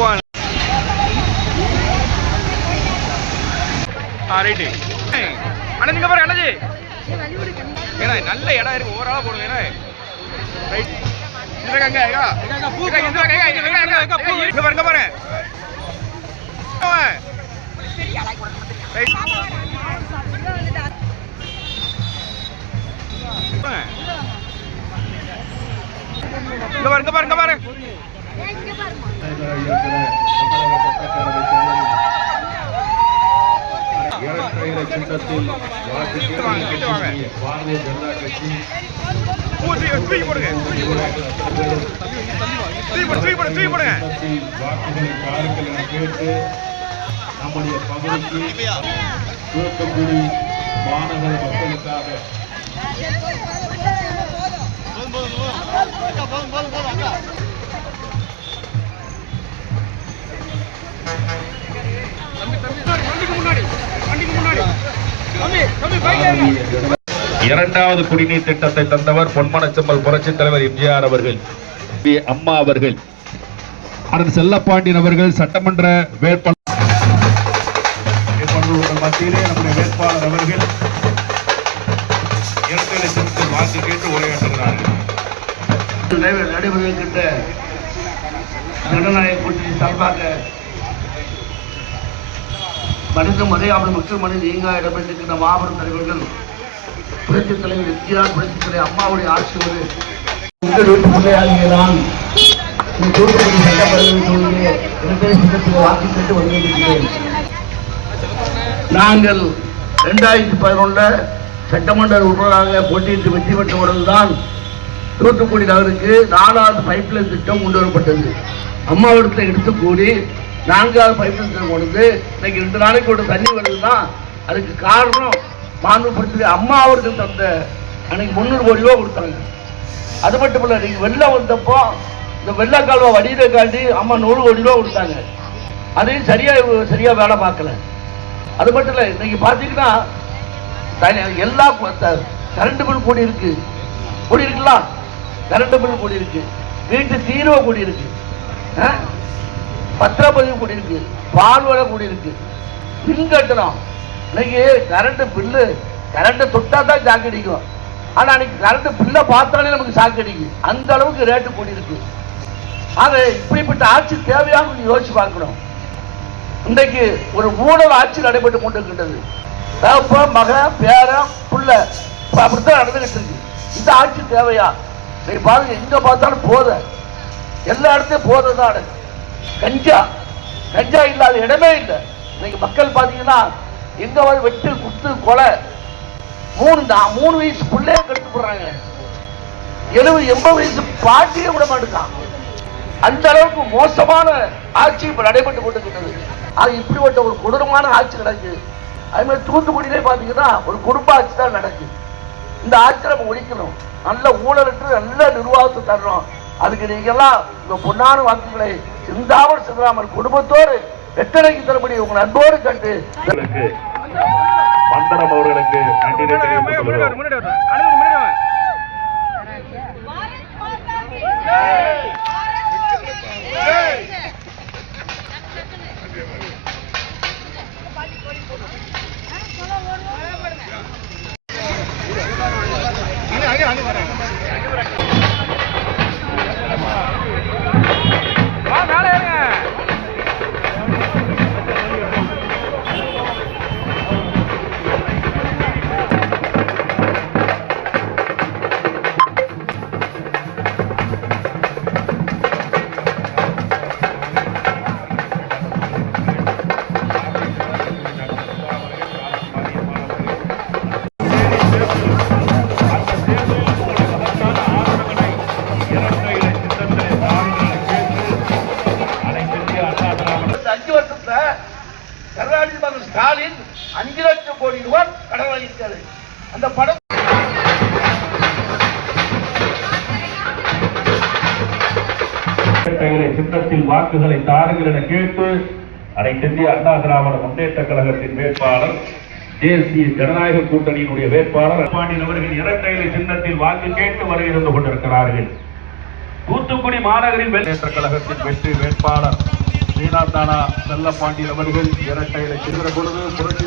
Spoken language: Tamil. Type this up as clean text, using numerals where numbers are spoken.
போவான். ரைட்டு அண்ணா நீங்க பாருங்க அண்ணாஜி. ஏன்னா நல்ல இடம் இருக்கு, ஓவராலா போடுங்க. ஏன்னா ரைட் இங்க பாருங்க பாருங்க. இங்க பாருங்க. சின்னத்தில் பாரதிய ஜனதா கட்சி வாக்குகளை தாருங்கள் என கேட்டு நம்முடைய பகுதிக்கு தூத்துக்குடி மாநகர மக்களுக்காக இரண்டாவது குடிநீர் திட்டத்தை தந்தவர் பொன்மனச்செம்மல் புரட்சித் தலைவர் எம்ஜிஆர் அவர்கள், அம்மா அவர்கள், அண்ணன் செல்லப்பாண்டியன் அவர்கள் சட்டமன்ற வேட்பாளர் மத்தியிலே நம்முடைய வேட்பாளர் அவர்கள் இரட்டை லட்சத்தில் வாக்கு கேட்டு உரையாற்றுகிறார்கள். நடைபெறுகின்ற ஜனநாயக கூட்டணி சார்பாக மனித மறையாமல் மக்கள் மனித நீங்கா இடம்பெற்றிருக்கின்ற மாபெரும் தலைவர்கள் புரட்சித் தலைவர் எம்ஜிஆர், புரட்சித் தலைவர் அம்மாவுடைய ஆட்சி நான் தூத்துக்குடி சட்டப்பேரவை தொகுதியிலே இரட்டை சின்னத்தில் வாக்கு கேட்டு வருகின்றேன். நாங்கள் 2011 சட்டமன்ற உறுப்பினராக போட்டியிட்டு வெற்றி பெற்றவுடன் தான் தூத்துக்குடி நகருக்கு 4வது பைப்லைன் திட்டம் கொண்டு வரப்பட்டது. அம்மாவிடத்தில் எடுத்து கூடி 4வது பைப்லைன் திட்டம் கொண்டு இன்னைக்கு 2 நாளைக்கு ஒரு தண்ணி வருதுன்னா அதுக்கு காரணம் மாண்புபடுத்தி அம்மா அவர்கள் தந்த அன்னைக்கு 300 கோடி ரூபா கொடுத்தாங்க. அது மட்டும் இல்லை, நீங்க வெள்ளம் வந்தப்போ இந்த வெள்ள கால்வா வடியில காட்டி அம்மா 100 கோடி ரூபா கொடுத்தாங்க. அதையும் சரியா வேலை பார்க்கல. அது மட்டும் இல்லை, இன்னைக்கு பாத்தீங்கன்னா எல்லா கரண்ட் பில் கூடி இருக்கலாம், கரண்ட் பில் கூடி இருக்கு, வீட்டு தீர்வை கூடி இருக்கு, பத்திரப்பதிவு கூடி இருக்கு, பால் விலை கூடி இருக்கு, மின் கட்டணம். இன்னைக்கு கரண்ட் பில்லு கரண்ட் தொட்டா தான் சாக்கு அடிக்கும். ஆனா அன்னைக்கு கரண்ட் பில்ல பார்த்தாலே நமக்கு சாக்கு அடிக்கும், அந்த அளவுக்கு ரேட்டு கூடி இருக்கு. ஆக இப்படிப்பட்ட ஆட்சி தேவையான யோசிச்சு பார்க்கணும். இன்றைக்கு ஒரு ஊழல் ஆட்சி நடைபெற்று கொண்டிருக்கின்றது. மக பேரம் புள்ள அப்படித்தான் நடந்துகிட்டு இருக்கு. இந்த ஆட்சி தேவையா? நீ பாருங்க, எங்க பார்த்தாலும் போதை, எல்லா இடத்தையும் போதை தான். கஞ்சா இல்லாத இடமே இல்லை. இன்னைக்கு மக்கள் பாத்தீங்கன்னா எங்க வெட்டு குத்து கொலை, 3 வயசு பிள்ளைய கெடுத்து போடுறாங்க, 70-80 வயசு பாட்டியே விட மாட்டேங்கான். அந்த அளவுக்கு மோசமான ஆட்சி இப்ப நடைபெற்று கொண்டிருக்கிறது. அது இப்படிப்பட்ட ஒரு கொடூரமான ஆட்சி நடக்குது. அதே மாதிரி தூத்துக்குடியிலே பாத்தீங்கன்னா ஒரு குடும்ப ஆட்சி தான் நடக்குது. இந்த ஆட்சி நம்ம ஒழிக்கணும். நல்ல ஊழலுக்கு நல்ல நிர்வாகத்தை தரணும். அதுக்கு நீங்க எல்லாம் இந்த பொன்னான வாக்குகளை சிந்தாமல் சிந்தாமல் குடும்பத்தோடு வெட்டரைக்கு தரப்படி உங்க நண்போடு கண்டு மந்தனம் அவர்களுக்கு நன்றி தெரிவித்துக் கொள்கிறோம். ஸ்டாலின் 5 லட்சம் கோடி ரூபாய் கடன் வாங்கியிருக்காரு. அந்த படம் சின்னத்தில் வாக்குகளை தாருங்கள் என கேட்டு அனைத்து இந்திய அண்ணா திராவிட முன்னேற்ற கழகத்தின் வேட்பாளர், தேசிய ஜனநாயக கூட்டணியினுடைய வேட்பாளர் பாண்டியன் அவர்கள் இரட்டை சின்னத்தில் வாக்கு கேட்டு வருகிறது கொண்டிருக்கிறார்கள். தூத்துக்குடி மாநகரின் முன்னேற்ற கழகத்தின் வெற்றி வேட்பாளர் மீனாத்தானா செல்லப்பாண்டியன் அவர்கள் இரட்டையில செல்கிற பொழுது புரட்சி